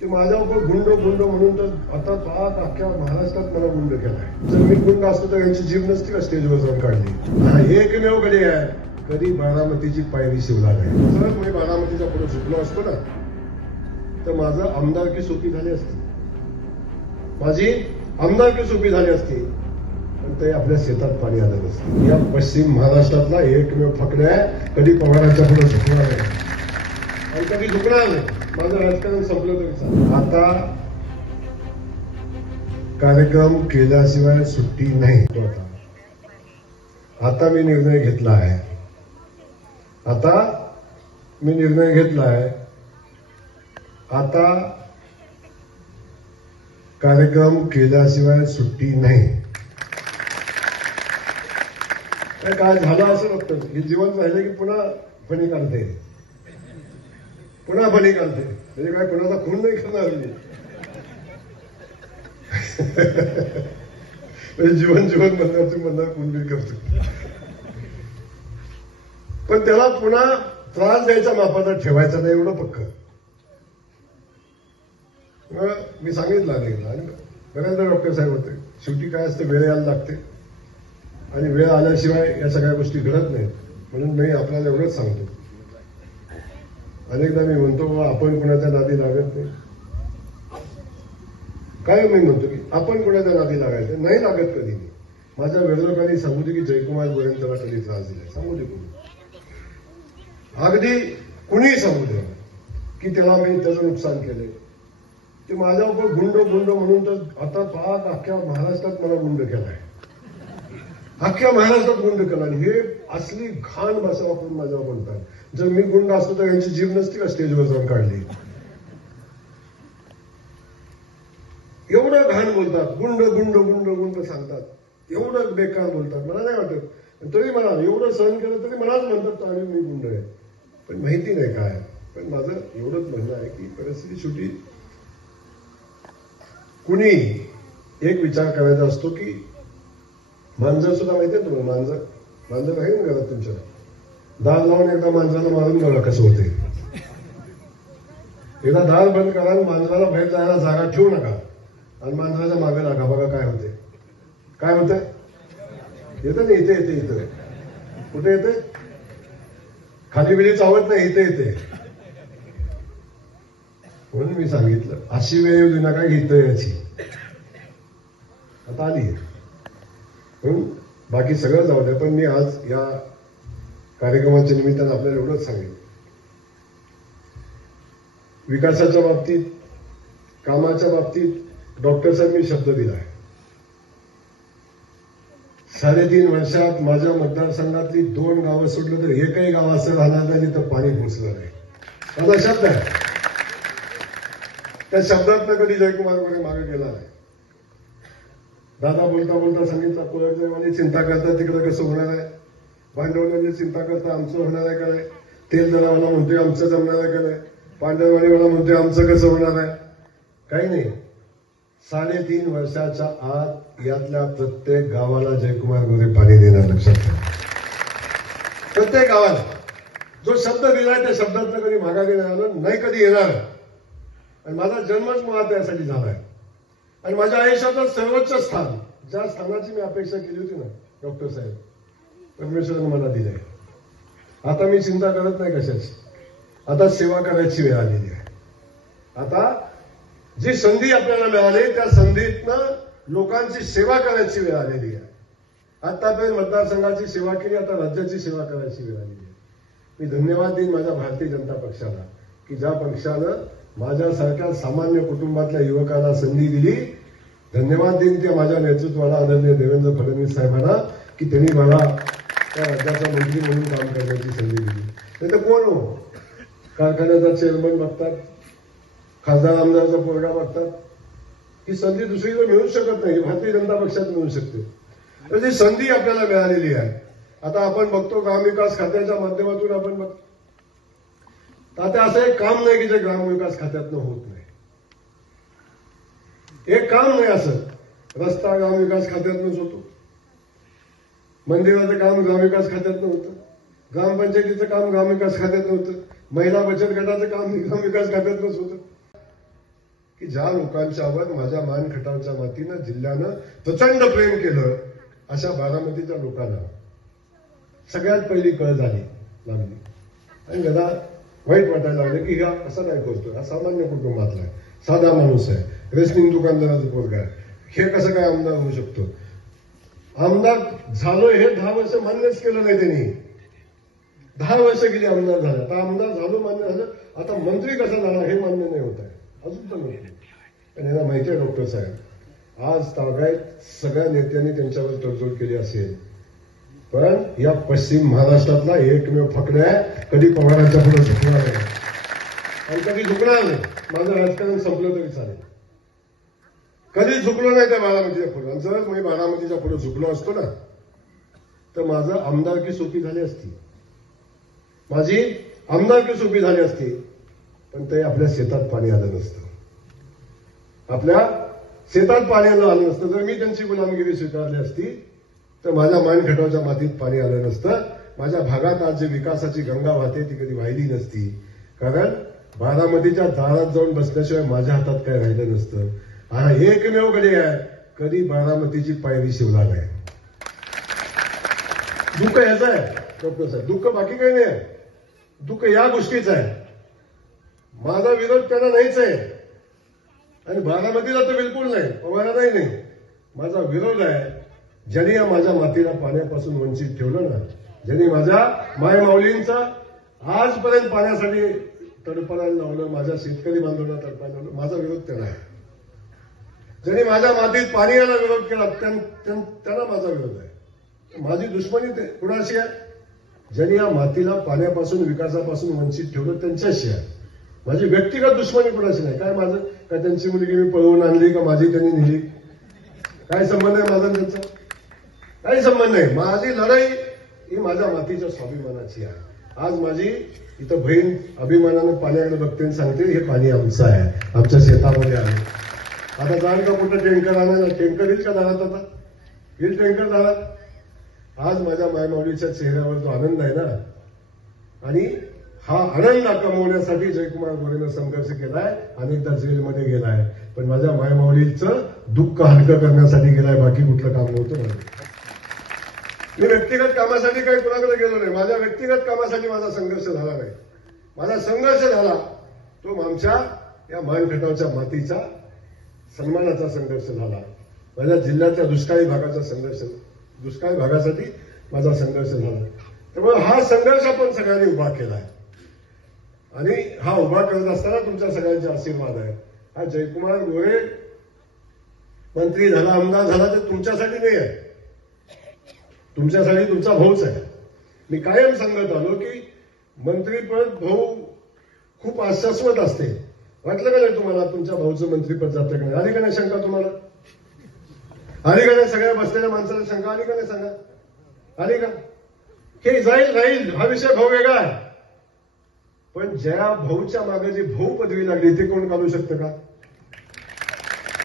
ते माझ्यावर गुंड गुंड म्हणून तर आता पाहत अख्ख्या महाराष्ट्रात मला गुंड केलाय. जर मी गुंड असतो तर यांची जीभ नसती का स्टेजवर जाऊन काढली. एकमेव कधी आहे कधी बारामतीची पायरी शिवला नाही. जर मी बारामतीच्या पुढे झुकलो असतो ना तर माझं आमदारकी सोपी झाली असती, माझी आमदारकी सोपी झाली असती, पण ते आपल्या शेतात पाणी आलं नसतं. या पश्चिम महाराष्ट्रातला एकमेव फकड्या आहे कधी पवारांच्या पुढे झुकणार नाही आणि कधी झुकणार नाही. माझं राजकारण संपलं तरी चालेल. आता कार्यक्रम केल्याशिवाय सुट्टी नाही. आता मी निर्णय घेतला आहे, आता मी निर्णय घेतला आहे, आता कार्यक्रम केल्याशिवाय सुट्टी नाही. काय झालं असं बघतं, हे जीवन राहिलं की पुन्हा फणी काढते, पुन्हा फणी काढते. म्हणजे काय कोणाचा खून नाही करणार मी. म्हणजे जीवन जीवन म्हणणार तुम्ही म्हणणार खून बी करतो, पण त्याला पुन्हा त्रास द्यायचा मापाचा ठेवायचा नाही एवढं पक्क. मी सांगितलं अनेकदा आणि बऱ्याचदा डॉक्टर साहेब होते, शेवटी काय असतं वेळ यायला लागते आणि वेळ आल्याशिवाय या सगळ्या गोष्टी घडत नाहीत. म्हणून मी आपल्याला एवढंच सांगतो, अनेकदा मी म्हणतो बाबा आपण कोणाच्या नादी लागत नाही. काय मी म्हणतो की आपण कोणाच्या नादी लागायचं नाही, लागत कधी नाही. माझ्या विरोधकांनी सांगू दे की जयकुमार गोरेंकरला कधी त्रास दिलाय, सांगू दे कोणी, अगदी कुणीही सांगू दे की त्याला मी त्याचं नुकसान केलंय. ते माझ्यावर गुंड गुंड म्हणून तर आता पाहत अख्ख्या महाराष्ट्रात मला गुंड केलाय, अख्ख्या महाराष्ट्रात गुंड केला. आणि हे असली घाण भाषा वापरून माझ्यावर बोलतात. जर मी गुंड असतो तर यांची जीभ नसती का स्टेजवर जाऊन काढली. एवढं घाण बोलतात, गुंड गुंड गुंड गुंड सांगतात, एवढं बेकार बोलतात. मला नाही वाटत, तरी मला एवढं सहन केलं तरी मलाच म्हणतात आणि मी गुंड आहे. पण माहिती नाही काय. पण माझं एवढंच म्हणणं आहे की परिस्थिती शेवटी कुणी एक विचार करायचा असतो की मांजर सुद्धा माहिती आहे तुम्हाला, मांजर आहे ना घरात तुमच्या, दार लावून एकदा मांजराला मारून बघा कसं होते. एकदा दार बंद करा आणि मांजराला बाहेर जायला जागा ठेवू नका आणि मांजराच्या मागे लागा, बघा काय होते. काय होतं, येतं ना, इथे येते, इथं कुठे येते, खाली बिली चावत नाही, इथे येते. म्हणून मी सांगितलं अशी वेळ येऊ नका की इथं याची. आता आली म्हणून बाकी सगळं जाऊ द्या, पण मी आज या कार्यक्रमाच्या निमित्तानं आपल्याला एवढंच सांगेन, विकासाच्या बाबतीत, कामाच्या बाबतीत डॉक्टर साहेब मी शब्द दिलाय. 3.5 वर्षात माझ्या मतदारसंघातली 2 गावं सोडलं तर एकही गाव असं राहणार नाही जिथं पाणी पोचलं नाही. माझा शब्द आहे. त्या शब्दातनं कधी जयकुमार गोरे मागे गेला नाही. दादा बोलता बोलता सांगितलं, कोळकवाली चिंता करता तिकडे कसं होणार आहे, भांडवली चिंता करता आमचं होणार आहे का नाही, तेल दरावाला म्हणतोय आमचं जमणार आहे का नाही, पांढरवाडीवाला म्हणतोय आमचं कसं होणार आहे. काही नाही. 3.5 वर्षाच्या आत यातल्या प्रत्येक गावाला जयकुमार गोरे पाणी देणार. लक्षात ठेवा, प्रत्येक गावाला जो शब्द दिलाय त्या शब्दातनं कधी मागा घेणार नाही, कधी येणार. आणि माझा जन्मच मुळात यासाठी झालाय. आणि माझ्या आयुष्याचं सर्वोच्च स्थान, ज्या स्थानाची मी अपेक्षा केली होती ना डॉक्टर साहेब, परमेश्वरानं मला दिलंय. आता मी चिंता करत नाही कशाची, आता सेवा करायची वेळ आलेली आहे. आता जी संधी आपल्याला मिळाली त्या संधीतनं लोकांची सेवा करायची वेळ आलेली आहे. आतापर्यंत मतदारसंघाची सेवा केली, आता राज्याची सेवा करायची वेळ आलेली आहे. मी धन्यवाद देईन माझ्या भारतीय जनता पक्षाला की ज्या पक्षानं माझ्यासारख्या सामान्य कुटुंबातल्या युवकांना संधी दिली. धन्यवाद देईन त्या माझ्या नेतृत्वाला, आदरणीय देवेंद्र फडणवीस साहेबांना, की त्यांनी मला त्या राज्याचा मंत्री म्हणून काम करण्याची संधी दिली. नाही तर कोण हो, कारखान्याचा चेअरमन बघतात, खासदार आमदाराचा पोरगा बघतात. ही संधी दुसरीकडे मिळू शकत नाही, भारतीय जनता पक्षात मिळू शकते. तर ही संधी आपल्याला मिळालेली आहे. आता आपण बघतो ग्रामविकास खात्याच्या माध्यमातून आपण बघतो, आता असं एक काम नाही की जे ग्रामविकास खात्यातनं होत नाही. एक काम नाही असं, रस्ता ग्रामविकास खात्यातनंच होतो, मंदिराचं काम ग्रामविकास खात्यातनं होतं, ग्रामपंचायतीचं काम ग्रामविकास खात्यातनं होतं, महिला बचत गटाचं काम ग्रामविकास खात्यातनंच होतं. की ज्या लोकांच्यावर माझ्या मान खटावच्या मातीनं जिल्ह्यानं प्रचंड प्रेम केलं अशा बारामतीच्या लोकांना सगळ्यात पहिली कळ लागली आणि जरा वाईट वाटायला लागलं की हा असं काय करतो, हा सामान्य कुटुंबातला आहे, साधा माणूस आहे, रेशनिंग दुकानदाराचा पोरगा आहे, हे कसं काय आमदार होऊ शकतो. आमदार झालो हे 10 वर्ष मान्यच केलं नाही त्यांनी. 10 वर्ष गेली आमदार झाला, आता आमदार झालो मान्य झालं, आता मंत्री कसा झाला हे मान्य नाही होत आहे अजून पण नाही. पण यांना माहिती आहे डॉक्टर साहेब आज तागायत सगळ्या नेत्यांनी त्यांच्यावर तडजोड केली असेल, पण या पश्चिम महाराष्ट्रातला एकमेव फकड्या आहे कधी पवारांच्या पुढे झुकणार नाही आणि कधी झुकणार नाही. माझं राजकारण संपलं तरी चालेल, कधी झुकलो नाही त्या बारामतीच्या पुढे. जर मी बारामतीच्या पुढे झुकलो असतो ना तर माझं आमदारकी सोपी झाली असती, माझी आमदारकी सोपी झाली असती, पण ते आपल्या शेतात पाणी आलं नसतं, आपल्या शेतात पाणी आलं नसतं. जर मी त्यांची गुलामगिरी स्वीकारली असती तर माझ्या मानखटावच्या मातीत पाणी आलं नसतं. माझ्या भागात आज जी विकासाची गंगा वाहते ती कधी वाहिली नसती, कारण बारामतीच्या दारात जाऊन बसल्याशिवाय माझ्या हातात काय राहिलं नसतं. हा एकमेव गडी आहे कधी बारामतीची पायरी शिवला नाही. दुःख याचं आहे डॉक्टर साहेब, दुःख बाकी काही नाही आहे, दुःख या गोष्टीचं आहे. माझा विरोध त्यांना नाहीच आहे आणि बारामतीला तर बिलकुल नाही, पवारांनाही नाही. माझा विरोध आहे ज्यांनी या माझ्या मातीला पाण्यापासून वंचित ठेवलं ना, ज्यांनी माझ्या मायमाऊलींचा आजपर्यंत पाण्यासाठी तडफडायला लावलं, माझ्या शेतकरी बांधवांना तडफडायला लावलं, माझा विरोध त्यांना आहे. ज्यांनी माझ्या मातीत पाणी यायला विरोध केला त्यांना माझा विरोध आहे. माझी दुश्मनी कुणाशी आहे? ज्यांनी या मातीला पाण्यापासून विकासापासून वंचित ठेवलं त्यांच्याशी आहे. माझी व्यक्तिगत दुश्मनी कुणाशी नाही. काय माझं काय त्यांची मुलगी मी पळवून आणली का माझी त्यांनी नेली, काय संबंध आहे माझा त्यांचा? काही संबंध नाही. माझी लढाई ही माझ्या मातीच्या स्वाभिमानाची आहे. आज माझी इथं बहीण अभिमानानं पाण्याकडे बघते आणि सांगते हे पाणी आमचं आहे, आमच्या शेतामध्ये आहे. आता जाण का कुठं टँकर आणायला, टँकर येईल का दारात? आता येईल टँकर दारात. आज माझ्या मायमाऊलीच्या चेहऱ्यावर जो आनंद आहे ना, आणि हा आनंद कमवण्यासाठी जयकुमार गोरेनं संघर्ष केलाय, अनेकदा जेलमध्ये गेलाय, पण माझ्या मायमाऊलीचं दुःख हलकं करण्यासाठी गेलाय, बाकी कुठलं काम नव्हतं माझं. मी व्यक्तिगत कामासाठी काही कुणाकडे गेलो नाही. माझ्या व्यक्तिगत कामासाठी माझा संघर्ष झाला नाही. माझा संघर्ष झाला तो आमच्या या मानखटावच्या मातीचा सन्मानाचा संघर्ष झाला. माझ्या जिल्ह्याच्या दुष्काळी भागाचा संघर्ष, दुष्काळी भागासाठी माझा संघर्ष झाला. त्यामुळे हा संघर्ष आपण सगळ्यांनी उभा केलाय आणि हा उभा करत असताना तुमच्या सगळ्यांचे आशीर्वाद आहे. हा जयकुमार गोरे मंत्री झाला, आमदार झाला तर तुमच्यासाठी नाही आहे, तुमच्यासाठी तुमचा भाऊच आहे. मी कायम सांगत आलो की मंत्रीपद भाऊ खूप अशाश्वत असते. वाटलं का नाही तुम्हाला तुमच्या भाऊचं मंत्रीपद जातं का नाही? आली का नाही शंका तुम्हाला? आली का नाही? सगळ्या बसलेल्या माणसाला शंका आली का नाही? सांगा, आली का? हे जाईल राहील हा विषय भाऊ वेगळा आहे, पण ज्या भाऊच्या मागे जी भाऊ पदवी लागली ते कोण काढू शकतं का?